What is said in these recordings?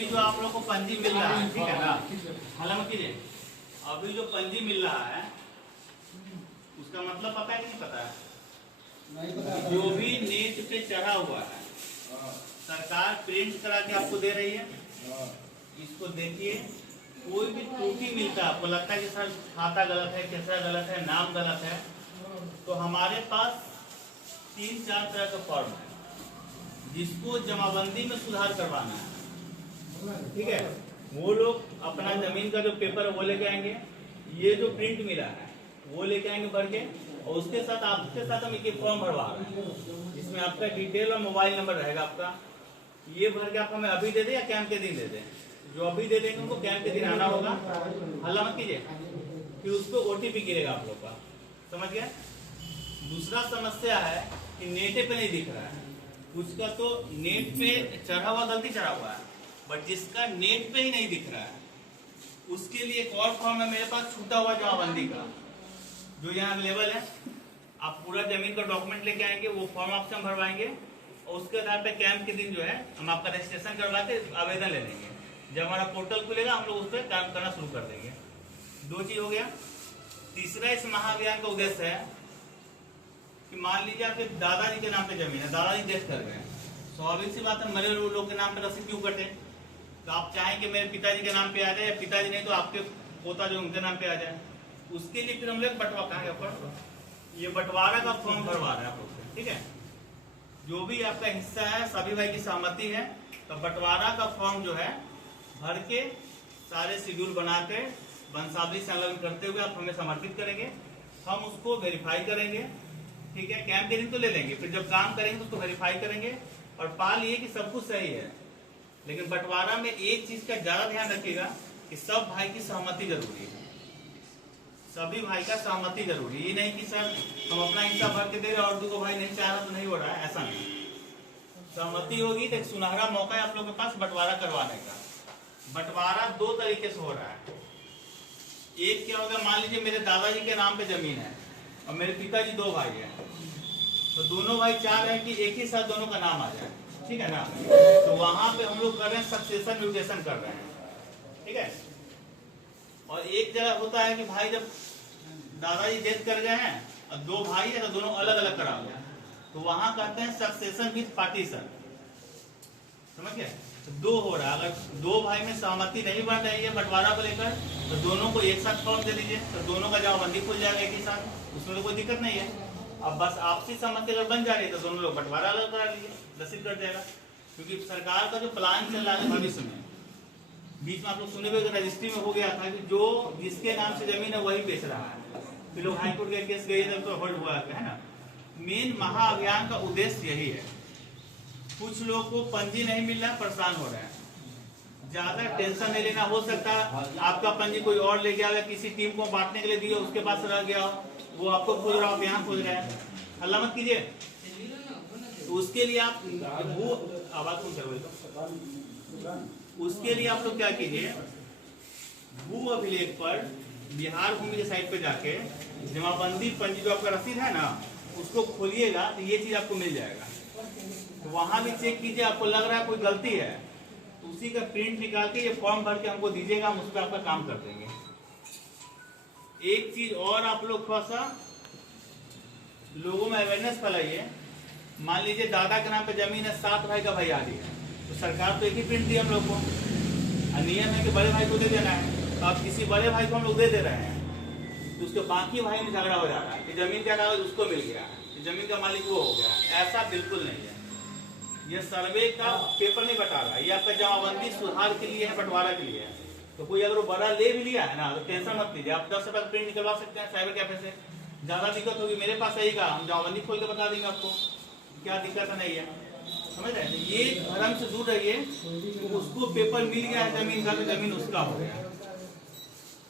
अभी जो आप लोग को पंजी मिल रहा है, ठीक है ना, हालांकि अभी जो पंजी मिल रहा है उसका मतलब पता है कि नहीं पता है? नहीं पता। जो भी नेट पे चढ़ा हुआ है सरकार प्रिंट करा के आपको दे रही है। इसको देखिए, कोई भी त्रुटि मिलता है, आपको लगता है कि सर खाता गलत है, कैसा गलत है, नाम गलत है, तो हमारे पास 3-4 तरह का फॉर्म है जिसको जमाबंदी में सुधार करवाना है, ठीक है। वो लोग अपना जमीन का जो पेपर है वो लेके आएंगे, ये जो प्रिंट मिला है वो लेके आएंगे भर के, और उसके साथ आपके साथ हम एक फॉर्म भरवा रहे हैं जिसमें आपका डिटेल और मोबाइल नंबर रहेगा आपका। ये भर के आप हमें अभी दे दे या कैंप के दिन दे दें। जो अभी दे देंगे उनको कैंप के दिन आना होगा, हल्ला मत कीजिए, फिर उसको OTP गिरेगा आप लोग का, समझ गए। दूसरा समस्या है कि नेटे पे नहीं दिख रहा है, उसका तो नेट पे चढ़ा हुआ गलती चढ़ा हुआ है, बट जिसका नेट पे ही नहीं दिख रहा है उसके लिए एक और फॉर्म है मेरे पास, छूटा हुआ जमाबंदी का, जो यहाँ अवेलेबल है। आप पूरा जमीन का डॉक्यूमेंट लेके आएंगे, वो फॉर्म आपसे हम भरवाएंगे, और उसके आधार पे कैंप के दिन जो है हम आपका रजिस्ट्रेशन करवा के आवेदन ले लेंगे। जब हमारा पोर्टल खुलेगा हम लोग उस पर काम करना शुरू कर देंगे। 2 चीज हो गया। तीसरा इस महाअभियान का उद्देश्य है कि मान लीजिए आपके दादाजी के नाम पे जमीन है, दादाजी डेथ कर गए, स्वाभाविक सी बात है मरे लोग के नाम पे रसीद क्यों कटे, तो आप चाहेंगे मेरे पिताजी के नाम पे आ जाए, या पिताजी नहीं तो आपके पोता जो उनके नाम पे आ जाए। उसके लिए फिर हम लोग बंटवा करेंगे, ये बंटवारा का फॉर्म भरवा रहे हैं आप लोग से, ठीक है। जो भी आपका हिस्सा है सभी भाई की सहमति है, तो बंटवारा का फॉर्म जो है भर के सारे शेड्यूल बना के वंशावली संलग्न करते हुए आप हमें समर्पित करेंगे, हम उसको वेरीफाई करेंगे, ठीक है। कैंप के दिन तो ले लेंगे, फिर जब काम करेंगे तो उसको वेरीफाई करेंगे और पा लिए कि सब कुछ सही है। लेकिन बंटवारा में एक चीज का ज्यादा ध्यान रखिएगा कि सब भाई की सहमति जरूरी है, सभी भाई का सहमति जरूरी है। ये नहीं कि सर हम अपना हिस्सा भर के दे रहे और दूसरा भाई नहीं चाह रहा तो नहीं हो रहा है, ऐसा नहीं। सहमति होगी तो एक सुनहरा मौका है आप लोगों के पास बंटवारा करवाने का। बंटवारा 2 तरीके से हो रहा है। एक क्या होगा, मान लीजिए मेरे दादाजी के नाम पे जमीन है और मेरे पिताजी 2 भाई हैं, तो दोनों भाई चाह रहे हैं कि एक ही साथ दोनों का नाम आ जाए, ठीक है ना। तो वहां पे हम लोग कर रहे हैं सक्सेशन म्यूटेशन कर रहे हैं, ठीक है। और एक जगह होता है कि भाई जब दादाजी डेथ कर गए हैं और 2 भाई है तो दोनों अलग अलग करा हुआ है, तो वहां कहते हैं सक्सेशन विद पार्टीशन, समझ गए। तो 2 हो रहा है। अगर 2 भाई में सहमति नहीं बन रही है बंटवारा को लेकर तो दोनों को एक साथ फॉर्म दे दीजिए, तो दोनों का जमाबंदी खुल जाएगा एक ही साथ, उसमें तो कोई दिक्कत नहीं है। अब बस आपसी सहमति अगर बन जा रही है तो दोनों लोग बंटवारा अलग करा लीजिए, रसीद कट जाएगा। क्योंकि सरकार का जो प्लान चल रहा है भविष्य में, बीच में आप लोग सुने हुए रजिस्ट्री में हो गया था कि जो जिसके नाम से जमीन है वही बेच रहा है, फिर लोग हाईकोर्ट के केस गए तो होल्ड हुआ है ना। मेन महाअभियान का उद्देश्य यही है। कुछ लोगों को पंजी नहीं मिल रहा है, परेशान हो रहे हैं, ज्यादा टेंशन नहीं लेना। हो सकता है आपका पंजी कोई और ले गया हो, किसी टीम को बांटने के लिए दिया उसके पास रह गया हो, वो आपको खोज रहा हो, यहाँ खोज रहे हैं, हल्ला मत कीजिए। तो उसके लिए आप वो आवाज कौन कर, उसके लिए आप लोग क्या कीजिए, भू अभिलेख पर बिहार भूमि के साइट पे जाके जमाबंदी पंजी जो आपका रसीद है ना उसको खोलिएगा तो ये चीज आपको मिल जाएगा। तो वहां भी चेक कीजिए, आपको लग रहा है कोई गलती है तो उसी का प्रिंट निकाल के ये फॉर्म भर के हमको दीजिएगा, हम उस पर आपका काम कर देंगे। एक चीज और आप लोग थोड़ा सा लोगों में अवेयरनेस फैलाइए। मान लीजिए दादा के नाम पे जमीन है, 7 भाई का भाई आदि है, तो सरकार तो एक ही प्रिंट दी हम लोग को, नियम है कि बड़े भाई को दे देना है। तो अब किसी बड़े भाई को हम लोग दे दे रहे हैं तो उसके बाकी भाई में झगड़ा हो जा रहा है कि जमीन का कागज उसको मिल गया, जमीन का मालिक वो हो गया। ऐसा बिल्कुल नहीं है, ये सर्वे का पेपर नहीं बता रहा है, ये आपका जमाबंदी सुधार के लिए है, बंटवारा के लिए है। तो कोई अगर वो बड़ा ले भी लिया है ना तो टेंशन मत लीजिए, आप 10 रुपए प्रिंट निकलवा सकते हैं साइबर कैफे से। ज्यादा दिक्कत होगी मेरे पास आएगा, हम जमाबंदी खोल के बता देंगे आपको, क्या दिक्कत नहीं है, समझ रहे हैं। ये भ्रम से दूर रहिए, तो उसको पेपर मिल गया है जमीन का तो जमीन उसका हो गया,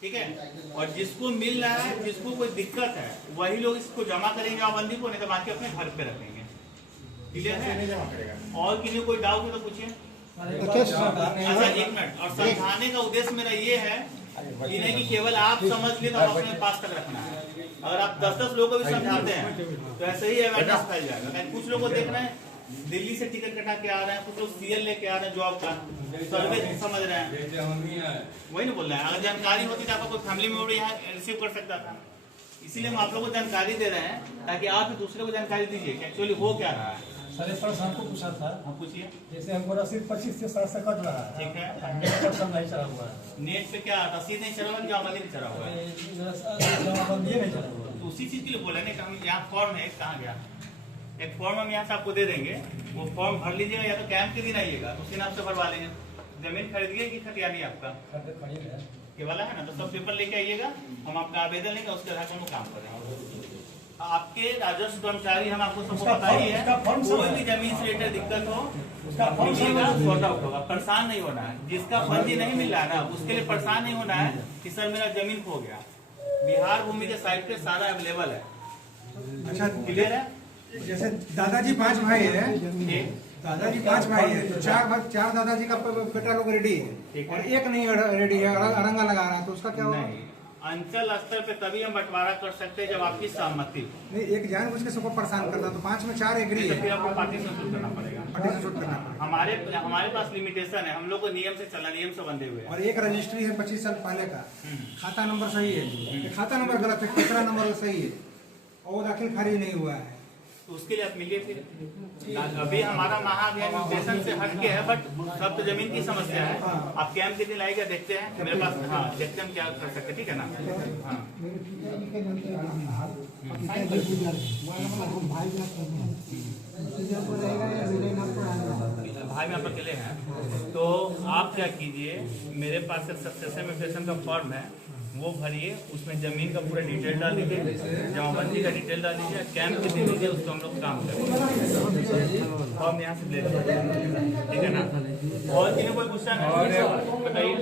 ठीक है। और जिसको मिल रहा है, जिसको कोई दिक्कत है वही लोग इसको जमा करेंगे जमाबंदी को, नहीं तो बाकी अपने घर पे रखेंगे, क्लियर है। और किसी कोई डाउट है तो पूछिए। अच्छा 1 मिनट। और समझाने का उद्देश्य मेरा ये है कि नहीं कि केवल आप समझ ले तो अपने पास तक रखना है। अगर आप 10-10 लोगों को भी समझाते हैं तो ऐसे ही अवेयरनेस फैल जाएगा। कुछ लोगों को देखना है दिल्ली से टिकट कटा के आ रहे हैं, कुछ लोग सीएल लेके आ रहे हैं जॉब का, सर्वे समझ रहे हैं, वही ना बोल रहे हैं। अगर जानकारी होती तो आपका कोई फैमिली मेंबर यहाँ रिसीव कर सकता था। इसीलिए हम आप लोगों को जानकारी दे रहे हैं ताकि आप भी दूसरे को जानकारी दीजिए कि एक्चुअली हो क्या रहा है। सर एक प्रश्न हमको पूछा था। हाँ पूछिए। जैसे हमको रसीद 25 से 60 से कट रहा है, ठीक है, 100% नहीं चला हुआ है। नेट पे क्या रसीद नहीं चला हुआ, जमाबंदी नहीं चला हुआ है, जमाबंदी नहीं चला हुआ है। तो उसी चीज के लिए बोले ना कि हम यहाँ फॉर्म है, कहाँ गया एक फॉर्म हम यहाँ से आपको दे देंगे, वो फॉर्म भर लीजिएगा, या तो कैंप के दिन आइएगा तो उसी नाम से भरवा लेंगे। जमीन खरीदिए कि खतियानी आपका के वाला है ना, तो सब पेपर लेके आइएगा, हम आपका आवेदन लेंगे, उसके आधार पर हम काम करेंगे। आपके राजस्व कर्मचारी हम आपको सबको पता ही है, कोई भी जमीन से रिलेटेड दिक्कत हो सॉर्ट आउट होगा, परेशान नहीं होना है। जिसका फंजी नहीं मिल रहा है ना, उसके लिए परेशान नहीं होना है कि सर मेरा जमीन खो गया। बिहार भूमि के साइट पे सारा अवेलेबल है। अच्छा क्लियर है। जैसे दादाजी 5 भाई है, दादाजी 5 भाई है, तो 4 दादाजी का बेटा लोग रेडी है और एक नहीं रेडी है, अड़ंगा लगा रहा है, तो उसका क्या होगा? नहीं, अंचल स्तर पे तभी हम बंटवारा कर सकते हैं जब आपकी सहमति। नहीं, एक जानबूझ के सबको परेशान करता, तो 5 में 4 एग्री तो है, फिर आपको पार्टीशन शुरू करना पड़ेगा। पार्टीशन शूट करना पड़ेगा। हमारे पास लिमिटेशन है, हम लोग को नियम से चलना, नियम से बंधे हुए हैं। और एक रजिस्ट्री है 25 साल पहले का, खाता नंबर सही है, खाता नंबर गलत है, तीसरा नंबर सही है और दाखिल खारिज नहीं हुआ है, तो उसके लिए आप मिलिए फिर। अभी हमारा महाअभियान स्टेशन से हट के है, बट सब तो जमीन की समस्या है। आप कैंप के दिन आएगा, देखते हैं मेरे पास, हाँ देखते हैं हम क्या कर सकते हैं, ठीक है ना। हाँ भाई मैं आप अकेले हैं, तो आप क्या कीजिए, मेरे पास एक सक्सेशन एप्लीकेशन का फॉर्म है, वो भरिए, उसमें जमीन का पूरा डिटेल डाल दीजिए, जमाबंदी का डिटेल डाल दीजिए, कैंप के दिन दीजिए, उसको हम लोग काम करेंगे। फॉर्म यहाँ से ले लीजिए, ठीक है ना। और किसी कोई पूछना है बताइए।